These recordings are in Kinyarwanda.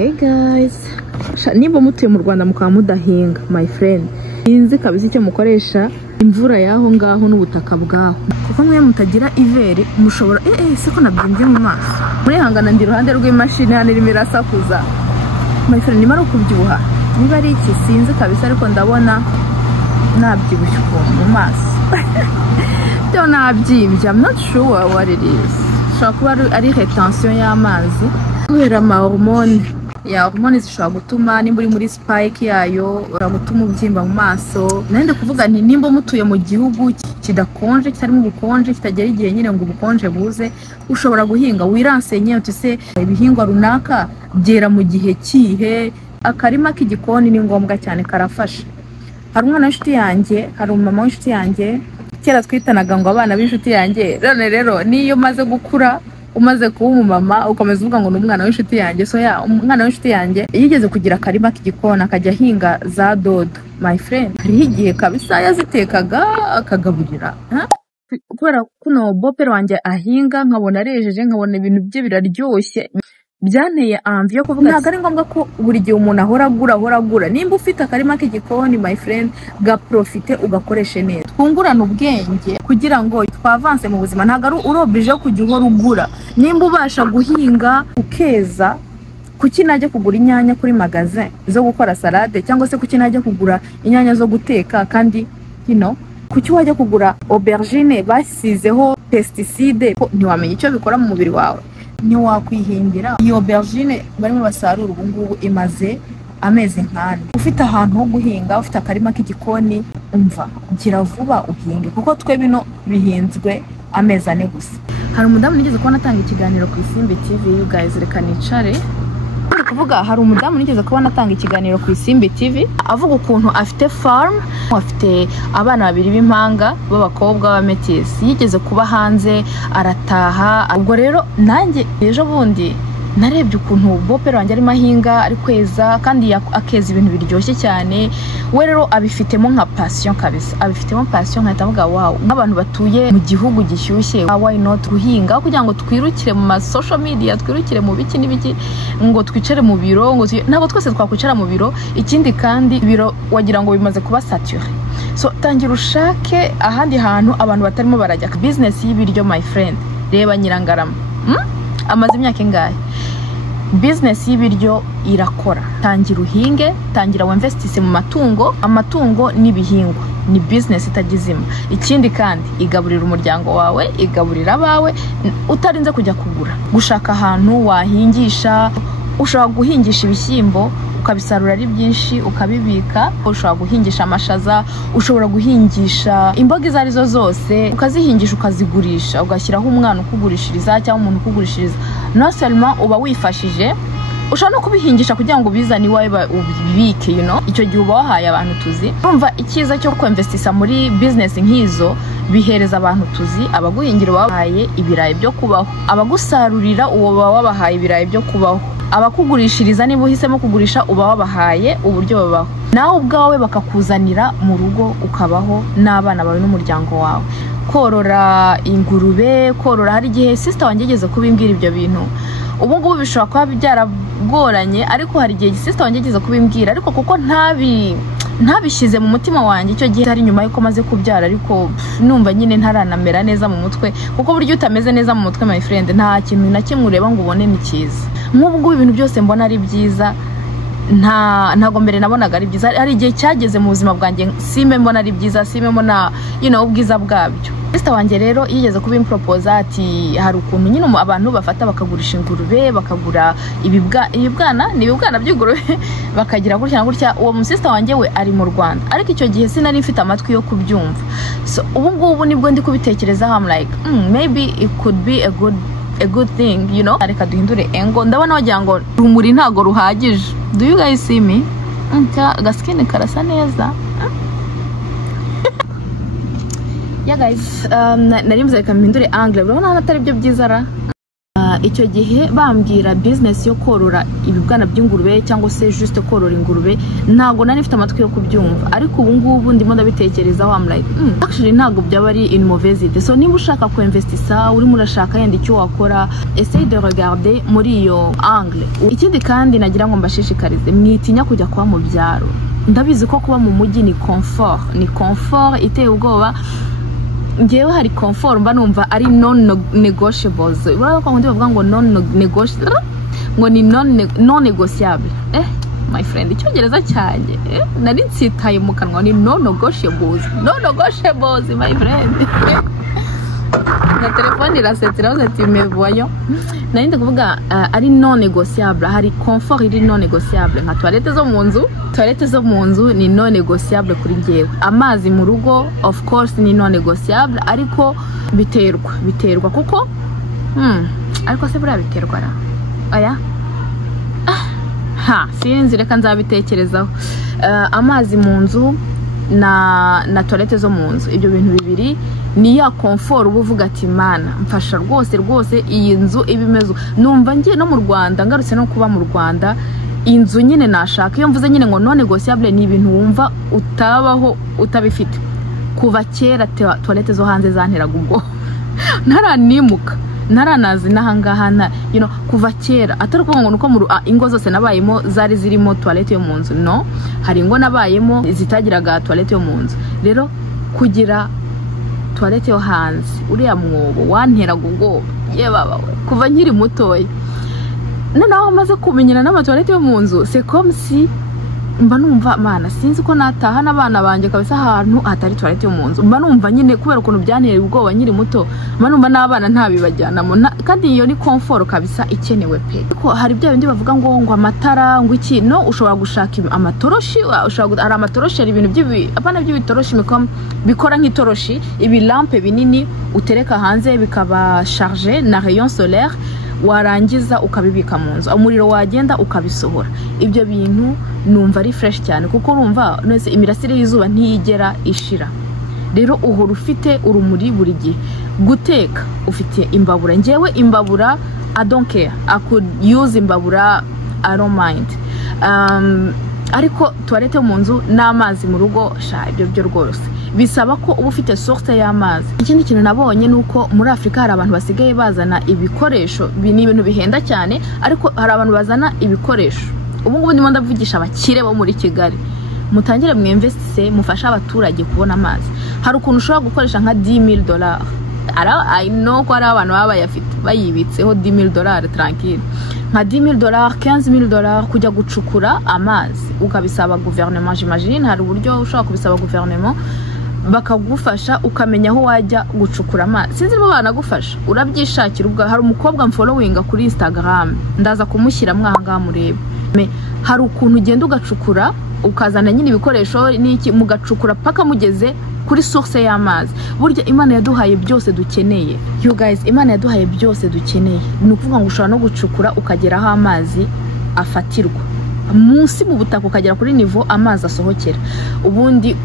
Hey guys, niba mutuye mu Rwanda mukaba mudahinga my friend, inzi kabisa icyo mukoresha imvura yaho ngaho n'ubutaka bwaho, kuko mwe mutagira iveri mushobora siko nabyimbye mu maso murihangana ndi ruhande rw'imashini hano irimo irasakuza my friend. Nimara kubyibuha niba ari iki sinzi kabisa, ariko ndabona nabyibushye mu maso byo nabyimbye. I'm not sure what it is. Shobora kuba ari retention y'amazi kubera hormone ya hormone zishobora gutuma nimba uri muri spike yayo uragutuma ubyimba mu maso. Nende kuvuga nti nimba mutuye mu gihugu kidakonje, kitarimo ubukonje, kitagera igihe nyine ngo ubukonje buze, ushobora guhinga wiransenye utise ibihingwa runaka byera mu gihe kihe. Akarima k'igikoni ni ngombwa cyane, karafasha. Hari umwana w'inshuti yanjye, hari umama w'inshuti yanjye, kera twitanaga ngo abana b'inshuti yanjye. Rero niyo maze gukura umaze kuba umumama ukomeza uvuga ngo n'umwana w'inshuti yanjye. So umwana w'inshuti yanjye yigeze kugira akarima k'igikoni akajya hinga za dodo my friend. Hari igihe kabisa yazitekaga akagaburira, kubera kuno bopero wanjye ahinga nkabona arejeje, nkabona ibintu bye biraryoshye, byanteye amvi yo kuvuga ntago ari ngombwa ko buri gihe umuntu ahora agura. Nimba ufite akarima k'igikoni my friend, gaprofite ugakoreshe neza, twungurana ubwenge kugira ngo twavanse mu buzima. Ntago ari urobije kujya uhora ugura. Nimba ubasha guhinga ukeza, kuki najya kugura inyanya kuri magazine zo gukora salade, cyangwa se kuki najya kugura inyanya zo guteka kandi kuki wajya kugura aubergine basizeho pesticide ntiwamenye icyo bikora mu mubiri wawe. Ntiwakwihingira iyo aubergine barimo basarura ubu ngubu imaze amezi nkane. Ufite ahantu ho guhinga, ufite akarima k'igikoni, umva gira vuba uhinge, kuko twe bino bihinzwe amezi ane gusa. Hari umudamu nigeze kubona atanga ikiganiro ku Isimbi TV, you guys reka nicare. Hari umudamu nigeze kubona atanga ikiganiro ku Isimbi TV avuga ukuntu afite farm, afite abana babiri b'impanga b'abakobwa ba metis. Yigeze kuba hanze arataha. Ubwo rero nanjye ejo bundi narebye ukuntu bopero wanjye arimo ahinga, ari kweza kandi akeza ibintu biryoshye cyane. We rero abifitemo nka passion kabisa, abifitemo passion. Nkahita mvuga wow, nk'abantu batuye mu gihugu gishyushye, why not guhinga kugira ngo twirukire mu social media, twirukire mu biki n'ibiki, ngo twicare mu biro, ngo ntabwo twese twakwicara mu biro. Ikindi kandi biro wagira ngo bimaze kuba saturé. So tangira ushake ahandi hantu abantu batarimo barajya. Business y'ibiryo my friend, reba Nyirangarama amaze imyaka ingahe, business y'ibiryo irakora. Tangira uhinge, tangira winvestise mu matungo. Amatungo n'ibihingwa ni business itagizima. Ikindi kandi igaburira umuryango wawe, igaburira abawe, utarinze kujya kugura. Gushaka ahantu wahingisha, ushobora guhingisha ibishyimbo ukabisarura ari byinshi ukabibika. Ushobora guhingisha amashaza, ushobora guhingisha imboga izo arizo zose, ukazihingisha ukazigurisha, ugashyiraho umwana ukugurishiriza cyangwa umuntu ukugurishiriza. No seulement uba wifashije, ushobora no kubihingisha kugira ngo bizane iwawe ubibike, icyo gihe uba wahaye abantu tuzi. Urumva icyiza cyo kwinvestisa muri business nk'izo, bihereza abantu tuzi. Abaguhingira wabahaye ibirayi byo kubaho, abagusarurira uwo baba wabahaye ibirayi byo kubaho, abakugurishiriza niba uhisemo kugurisha uba wabahaye uburyo babaho, nawe ubwawe bakakuzanira mu rugo ukabaho n'abana bawe n'umuryango wawe. Korora ingurube, korora, hari igihe sister wanjye yigeze kubimbwira ibyo bintu. Ubu ngubu bishobora kuba byaragoranye, ariko hari igihe sister wanjye yigeze kubimbwira, ariko kuko ntabishyize mu mutima wanjye icyo gihe ari nyuma yuko maze kubyara, ariko numva nyine ntaranamera neza mu mutwe, kuko buryo utameze neza mu mutwe my friend, nta kintu na kimwe ureba ngo ubone ni cyiza. Nk'ubu ngubu ibintu byose mbona ari byiza, ntago mbere nabonaga ari byiza. Hari igihe cyageze mu buzima bwanjye sime mbona ari byiza, sime mbona ubwiza bwabyo. Sister wanjye rero yigeze kubimpropose ati hari ukuntu nyine abantu bafata bakagurisha ingurube, bakagura ibibwana by'ingurube bakagira gutya na gutya. Uwo sister wanjye we ari mu Rwanda, ariko icyo gihe sinari mfite amatwi yo kubyumva. So ubu ngubu nibwo ndi kubitekerezaho, I'm like maybe it could be a good thing, Reka duhindure engo. Ndabona wagira ngo rumuri ntago ruhagije. Do you guys see me? Gaskini karasa neza. Yeah guys, nari mvuze reka mpindure angle. Urabona atari byo byiza ra? icyo gihe bambwira business yo korora ibibwana by'ingurube cyangwa se juste korora ingurube ntago nari mfite amatwi yo kubyumva, ariko ubu ngubu ndimo ndabitekerezaho I'm like actually ntago byaba ari une mauvaise idée. So niba ushaka ko investisa urimo urashaka yenda icyo wakora, essaye de regarder muri iyo angle. Ikindi kandi nagira ngo mbashishikarize, mwitinya kujya kwa mu byaro. Ndabizi ko kuba mu mujyi ni comfort iteye ubwoba. Ngewe hari comfort mba numva ari non negotiables. Urabona ko bavuga ngo non negotiable, ngo ni non negociable. My friend, icyongereza cyanjye nari nsitaye mu kanwa, ni non negotiables my friend. Na telefone irasetira ati me voyons, nari ndakuvuga ari non négociable. Hari comfort iri non négociable, nka toilette zo mu nzu ni non négociable kuri ngewe. Amazi mu rugo of course ni non négociable, ariko biterwa kuko ariko se bura biterwa ra aya sinzi, reka nzabitekerezaho. Amazi mu nzu na toilette zo mu nzu, ibyo bintu bibiri ni ya comfort uvuga ati mana mfasha rwose iyi nzu ibimezo. Numva ngiye no mu Rwanda, ngarutse no kuba mu Rwanda, inzu nyine nashaka. Iyo mvuze nyine ngo non négociable ni ibintu wumva utabaho utabifite. Kuva kera toilette zo hanze zanteraga ubwo ntaranimuka, ntaranazi nahangaha kuva kera. Atari ko ngo nuko mu ingo zose nabayemo zari zirimo toilette yo mu nzu, no, hari ingo nabayemo zitagiraga toilette yo mu nzu. Rero kugira toilette yo hanze uriya mwobo wanteraga ubwo yebabawe kuva nkiri mutoya. Noneho amaze kumenyana n'ama toilette yo mu nzu, c'est comme si mba numva mana sinzi ko nataha n'abana banje kabisa ahantu hatari toilette yo mu nzu. Mba numva nyine kubera ukuntu byantereye ubwoba nkiri muto, mba numva n'abana ntabibajyanamo, kandi iyo ni comfort kabisa ikenewe pe. Ko hari bya bindi bavuga ngo amatara ngo iki, no, ushobora gushaka amatoroshi, ushobora ari amatoroshi, ari ibintu abana by'ibitoroshi bikora nk'itoroshi, ibi lampe binini utereka hanze bikaba charger na rayon solaire, warangiza ukabibika mu nzu, umuriro wagenda ukabisohora. Ibyo bintu numva ari fresh cyane, kuko urumva nose imirasire y'izuba ntiyigera ishira. Rero uhora ufite urumuri buri gihe. Guteka ufite imbabura. Ngewe imbabura I don't care, I could use imbabura, I don't mind. Ariko toilette yo mu nzu n'amazi mu rugo ibyo byo rwose bisaba ko uba ufite source y'amazi. Ikindi kintu nabonye nuko muri Afrika hari abantu basigaye bazana ibikoresho, ni ibintu bihenda cyane, ariko hari abantu bazana ibikoresho. Ubu ngubu ndimo ndavugisha abakire bo muri Kigali, mutangire mwinvestise, mufasha abaturage kubona amazi. Hari ukuntu ushobora gukoresha nka $10,000. I know ko hari abantu baba bayibitseho $10,000 tranquille, nka $10,000 $15,000 kujya gucukura amazi, ukabisaba gouvernement. J'imagine hari uburyo ushobora kubisaba gouvernement bakagufasha ukamenya aho wajya gucukura amazi. Sinzi niba banagufasha, urabyishakira ubwo. Hari umukobwa mfollowinga kuri Instagram, ndaza kumushyira mwanga murebe. Hari ukuntu ugenda ugacukura, ukazana nyine ibikoresho n'iki, mugacukura paka mugeze kuri source y'amazi. Burya Imana yaduhaye byose dukeneye. You guys, Imana yaduhaye byose dukeneye. Ni ukuvuga ngo ushobora no gucukura ukagera aho amazi afatirwa munsi mu butaka, ukagera kuri niveau amazi asohokera, ubundi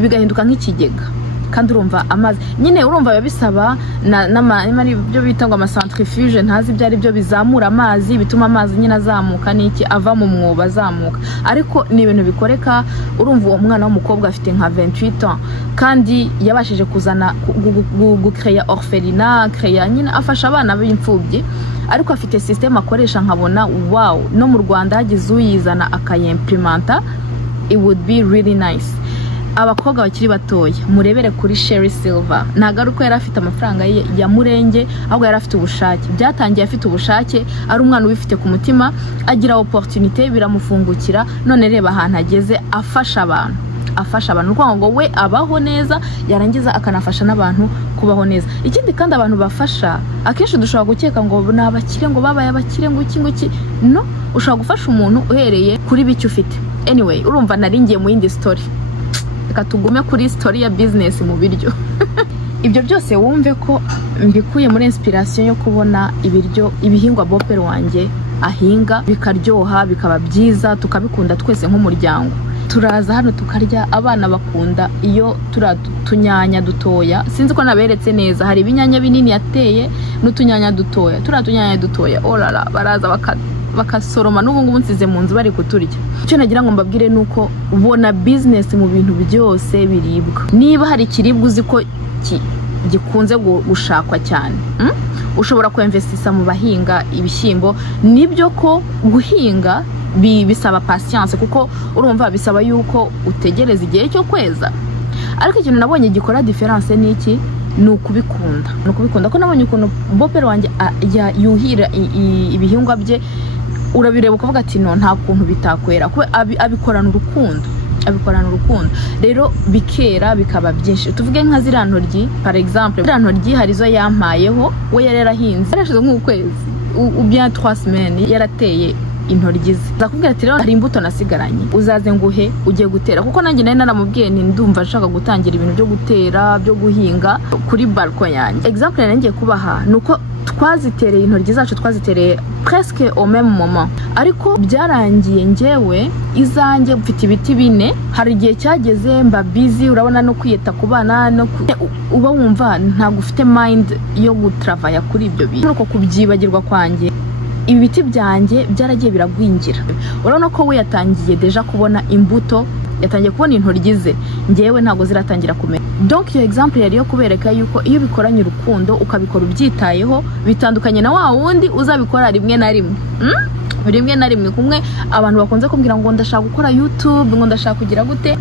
bigahinduka nk'ikigega. Kandi urumva amazi nyine urumva babisaba byo bita ngo amacentrifuge, ntazi ibyo ari byo bizamura amazi, bituma amazi nyine azamuka n'iki ava mu mwobo azamuka. Ariko ni ibintu bikoreka. Urumva uwo mwana w'umukobwa afite nka 28 ans kandi yabashije kuzana gucreya orphelinat, creya nyine afasha abana b'imfubyi, ariko afite system akoresha nkabona wow, no mu Rwanda hagize uyizana akayimplementa, it would be really nice. Abakobwa bakiri batoya murebere kuri Sherry Silver, nagaruko yari afite amafaranga ya murenge, ahubwo yari afite ubushake. Byatangiye afite ubushake, ari umwana ubifite ku mutima, agira opportunité biramufungukira, none reba ahantu ageze afasha abantu kwa ngo we abaho neza, yarangiza akanafasha n'abantu kubaho neza. Ikindi kandi abantu bafasha akenshi dushobora gukeka ngo nabakire, ngo babaye abakire ngo iki, no, ushobora gufasha umuntu uhereye kuri bicyo ufite. Anyway, urumva naringiye mu yindi story, reka tugume kuri story ya business mu biryo. Ibyo byose wumve ko mbikuye muri inspiration yo kubona ibihingwa Bopero wanjye ahinga bikaryoha, bikaba byiza, tukabikunda twese nk'umuryango. turaza hano tukarya. Abana bakunda iyo tunyanya dutoya, sinzi ko naberetse neza, hari ibinyanya binini yateye n'utunyanya dutoya. Tunyanya dutoya orara baraza bakasoroma, n'ubu ngubu nsize mu nzu bari kuturya. Icyo nagira ngo mbabwire nuko ubona business mu bintu byose biribwa. Niba hari ikiribwa uzi ko gikunze gushakwa cyane, ushobora kuinvestisa mu bahinga ibishyimbo. Nibyo ko guhinga bisaba patience, kuko urumva bisaba yuko utegereza igihe cyo kweza, ariko ikintu nabonye gikora difference ni iki, ni ukubikunda. Ko nabonye ukuntu bopero wanjye yuhira ibihingwa bye, urabireba ukavuga ati no, nta kuntu bitakwera, kuko abikorana urukundo. Rero bikera bikaba byinshi. Tuvuge nka ziriya ntoryi par exemple, ziriya ntoryi hari zo yampayeho, we yarahinze yarashize nk'ukwezi ou bien 3 semaines yarateye intoryi ze. Zakubwira ati rero hari imbuto nasigaranye, uzaze nguhe ugiye gutera, kuko nanjye nari naramubwiye ni ndumva nshaka gutangira ibintu byo gutera, byo guhinga kuri balcon yanjye. Example nanjye kubaha nuko twazitereye intoryi zacu, twazitereye presque au même moment, ariko byarangiye njyewe izanjye mfite ibiti 4. Hari igihe cyageze mba busy, urabona no kwiyeta ku bana, no uba wumva ntabwo ufite mind yo gutravaya kuri ibyo bintu. Nuko kubyibagirwa kwanjye, ibiti byanjye byaragiye biragwingira. Urabona ko we yatangiye deja kubona imbuto, yatangiye kubona intoryi ze, njyewe ntago ziratangira kumera. Donc iyo example yari yo kubereka yuko iyo bikoranye urukundo ukabikora ubyitayeho, bitandukanye na wa wundi uzabikora rimwe na rimwe. Kumwe abantu bakunze kumbwira ngo ndashaka gukora YouTube, ngo ndashaka kugira gute.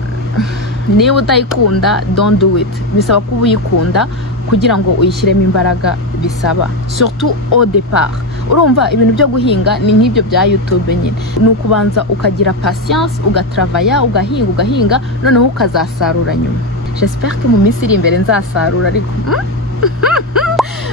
Niba utayikunda don't do it. Bisaba kuba uyikunda kugira ngo uyishyiremo imbaraga bisaba, surtout au départ. Urumva ibintu byo guhinga ni nk'ibyo bya YouTube nyine, nukubanza ukagira patience, ugatravaya, ugahinga, noneho ukazasarura nyuma. J'espère que mu minsi iri imbere nzasarura, ariko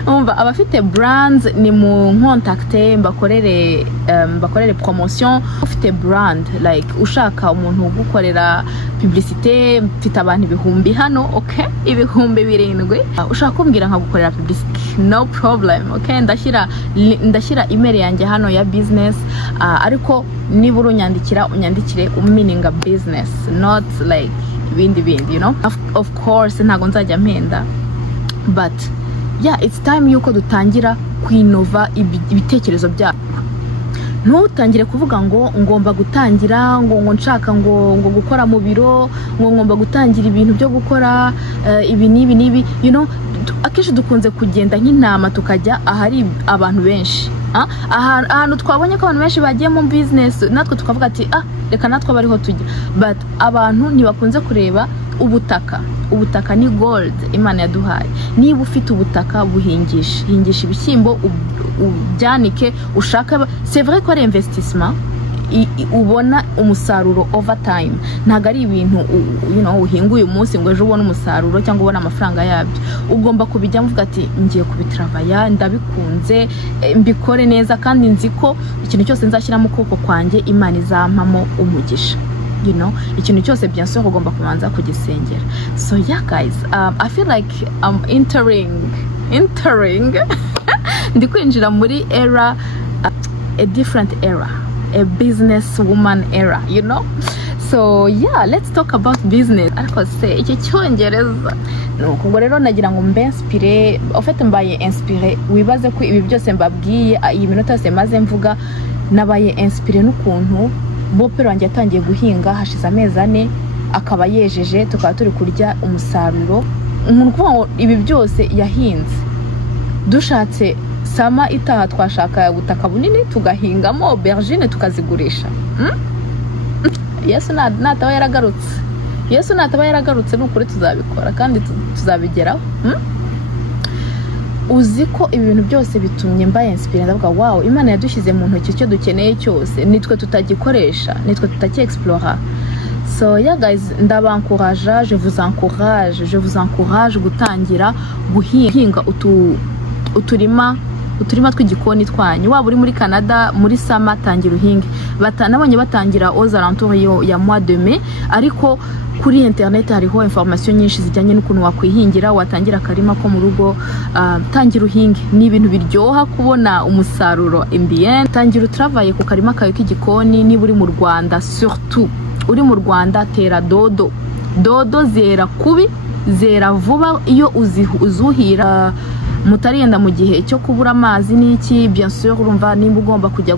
umva abafite brands ni mu contacte mbakorere promotion. Ufite brand like ushaka umuntu ugukorera publicité, mfite abantu 1000 hano, okay, 7,000. Ushaka kumbwira nkagukorera publicité, no problem, okay. Ndashyira email yanjye hano ya business, ariko niba unyandikire meaning business, not like ibindi, you know. Of course ntago nzajya mpenda, but yeah, it's time yuko dutangira kwinova ibitekerezo byacu. Ntutangire kuvuga ngo ngomba gutangira ngo nshaka ngo gukora mu biro, ngo ngomba gutangira ibintu byo gukora ibi nibi, you know. Akenshi dukunze kugenda nk'intama tukajya ahari abantu benshi. Ahantu twabonye ko abantu benshi bagiye mu business, natwe tukavuga ati reka natwe bariho tujya. But abantu ntibakunze kureba ubutaka ni gold Imana yaduhaye. Niba ufite ubutaka buhingisha ibishyimbo, ubyanike, ushaka. C'est vrai ko ari investissement, ubona umusaruro over time. Ntago ari ibintu you know uhinga uyu munsi ngo ejo ubone umusaruro cyangwa ubone amafaranga yabyo. Ugomba kubijya mvuga ati ngiye kubitravaya, ndabikunze, mbikore neza, kandi nzi ko ikintu cyose nzashyira mu kuboko kwanjye Imana izampamo umugisha. You know, ikintu cyose bien sûr ugomba kubanza kugisengera. So yeah guys, I feel like I'm entering ndi kwinjira muri era, a different era, a business woman era, you know. So yeah, let's talk about business. Ariko se iki cyongereza nuko ngo rero nagira ngo mbinspire, en fait mbaye inspiré. Wibaze ko ibi byose mbabwiye iyi minota yose maze mvuga, nabaye inspiré n'ukuntu bopero wanjye yatangiye guhinga hashize amezi 4, akaba yejeje, tukaba turi kurya umusaruro. Umuntu kuvuga ngo ibi byose yahinze. Dushatse sama itaha twashaka ubutaka bunini tugahingamo aubergine tukazigurisha. Yesu nataba yaragarutse n'ukuri tuzabikora kandi tuzabigeraho. Uzi ko ibi bintu byose bitumye mbaye inspire, ndavuga wow, Imana yadushyize mu ntoki icyo dukeneye cyose, nitwe tutagikoresha, nitwe tutaki-explora. So yeah guys, ndabancourage, je vous encourage gutangira guhinga uturima tw'igikoni twanyu. Waba uri muri Canada, muri Sama, tangira uhinge. Nabonye batangira aux alentours ya mois de mai, ariko kuri internet hariho information nyinshi zijyanye n'ukuntu wakwihingira, watangira karima ko mu rugo. Tangira uhinge, ni ibintu biryoha kubona umusaruro in the end. Tangira utravaye ku karima kawe k'igikoni. Niba uri mu Rwanda, surtout uri mu Rwanda tera dodo zera kubi zera vuba iyo uzuhira mutarenda mu gihe cyo kubura amazi n'iki. Bien sûr urumva nimba ugomba kujya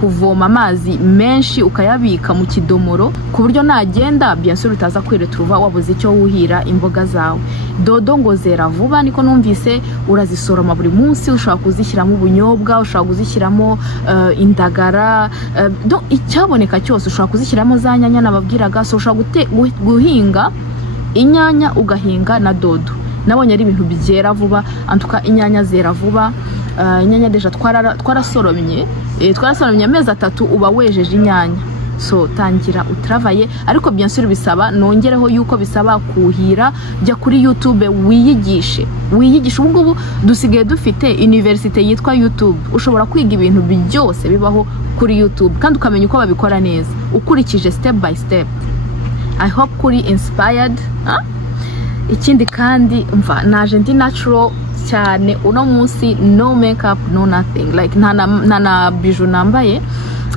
kuvoma amazi menshi ukayabika mu kidomoro ku buryo nagenda bien sûr utaza kwiretruva wabuze icyo wuhira imboga zawe. Dodo ngo zera vuba niko numvise, urazisoroma buri munsi, ushobora kuzishyiramo ubunyobwa, ushobora kuzishyiramo indagara, donc icyaboneka cyose ushobora kuzishyiramo za nyanya nababwiraga. So ushobora guhinga inyanya ugahinga na dodo. Nabonye ari ibintu byera vuba, antuka inyanya zera vuba. Inyanya deja twarasoromye amezi 3 uba wejeje inyanya. So tangira utravaye, ariko bien sûr bisaba nongereho yuko bisaba kuhira. Jya kuri YouTube wiyigishe ubungubu dusigaye dufite university yitwa YouTube. Ushobora kwiga ibintu byose bibaho kuri YouTube kandi ukamenya uko babikora neza ukurikije step by step. I hope kuri inspired. Ikindi kandi mva naje ndi natural cyane uno munsi, no makeup no nothing, like nta biju nambaye.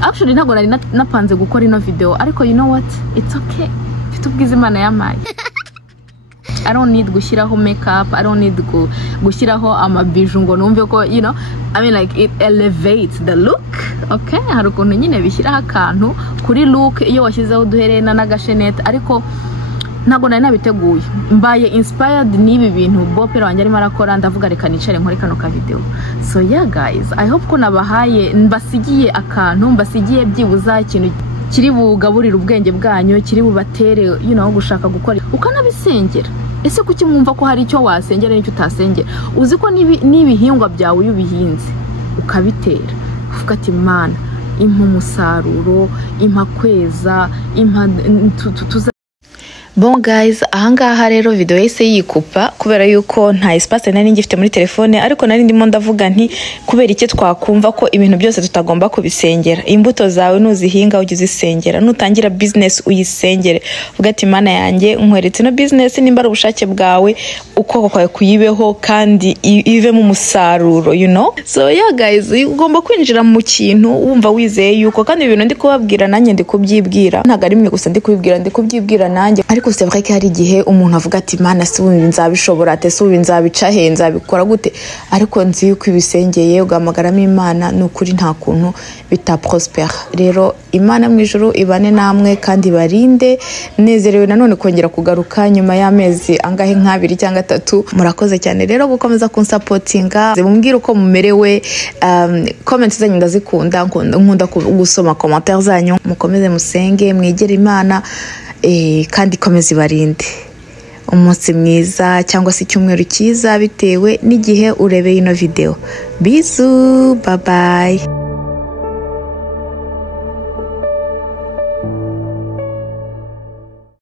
Actually ntago nari napanze gukora ino video, ariko you know what, it's okay, mfite ubwiza Imana yamaye. I don't need gushyiraho makeup, I don't need gushyiraho amabiju ngo numve ko you know, I mean like it elevates the look. Okay, hari ukuntu nyine bishyiraho akantu kuri look iyo washyizeho uduherena n'agashenete, ariko ntago nari nabiteguye. Mbaye inspired n'ibi bintu Bopera wanjye arimo arakora, ndavuga reka nicare nkore kano ka video. So yeah guys, I hope ko nabahaye mbasigiye akantu, mbasigiye byibuza ikintu kiri bugaburira ubwenge bwanyu, kiri bubatere you know gushaka gukora ukanabisengera. Ese kuki mwumva ko hari icyo wasengera n'icyo utasengera? Uzi ko n'ibihingwa byawe yubihinze ukabitera uvuga ati Mana impa umusaruro, impa kweza, impa Bon guys, ahangaha rero video yese yikupa kubera yuko nta espace nari ngifite muri telefone, ariko nari ndimo ndavuga nti kubera iki twakumva ko ibintu byose tutagomba kubisengera. Imbuto zawe nuzihinga ugize isengera, nutangira business uyisengere. Vuga ati Mana yanjye nkweretse no business nimba ari ubushake bwawe uko kwawe kuyibeho kandi ive mu musaruro, you know. So yeah guys, ugomba kwinjira mu kintu wumva wizeye yuko, kandi ibintu ndi kubabwira nanjye ndi kubyibwira, ntago ari mwe gusa ndi kubibwira, ndi kubyibwira nanjye. Ariko c'est vrai que hari igihe umuntu avuga ati Mana si ubu nzabishobora, ate si ubu nzabica he, nzabikora gute? Ariko nzi yuko ibisengeye ugamagaramo Imana n'ukuri nta kuntu bita prosper. Rero Imana mu ijuru ibane namwe kandi barinde. Nezerewe nanone kongera kugaruka nyuma y'amezi angahe nk'abiri cyangwa 3. Murakoze cyane rero gukomeza kunsupportinga, mumbwira uko mumerewe. Comments zanyu ndazikunda, nkunda gusoma commentaires zanyu. Mukomeze musenge, mwegere Imana kandi komeza ibarinde. Umunsi mwiza cyangwa se icyumweru cyiza bitewe n'igihe urebeye ino video. Bizu, bye bye.